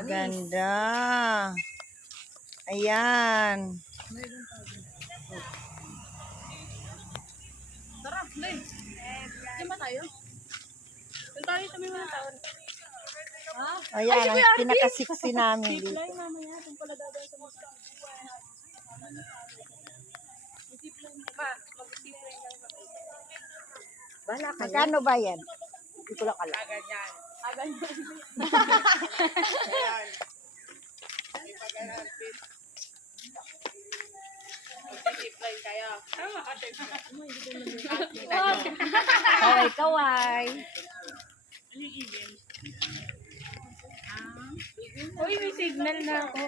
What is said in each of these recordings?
Ganda. Ayan. Tara, Day. Diyan ba tayo? Doon tayo sa may mga tawon. Ayan, ang pinakasiksi namin dito. Zipline mamaya. Doon pala dadaan sa mga tawon. Zipline ba? Mag-zipline lang ba? Bala, magkano ba yan? Hindi ko lang alam. Agad yan. Agad yan. Ayan. May pag-anapit. Mag-zipline kayo. Tama kasi. Kaway. Ano yung event? Uy, may signal na ako.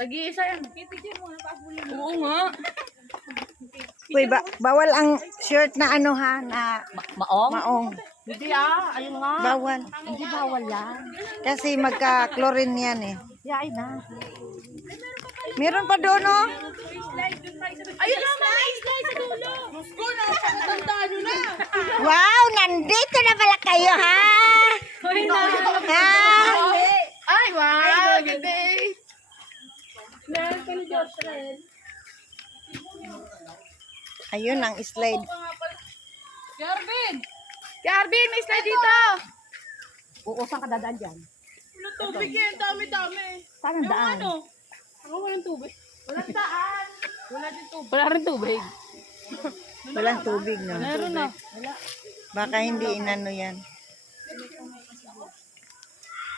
Tag-iisa yan. Pipigyan mo na pabulo. Oo nga. Uy, bawal ang shirt na ano ha, na Maong? maong. Hindi ayun nga. Bawal. Hindi bawal yan. Kasi magka-chlorine yan eh. Yay na. Meron pa doon oh. Ayun na, may slide sa dulo. Gusto na, tandaan nyo na. Wow, nandito na pala kayo ha. Ha? Ay, wow. Good day. Meron ka ni George rin. Ayun ang slide. Garvin! Garvin, may slide dito! Oo, saan ka dadaan dyan? Walang tubig yan, dami-dami. Saan ang daan? Ako walang tubig. Walang daan. Wala din tubig. Wala rin tubig. Walang tubig no. Meron na. Baka hindi inano yan.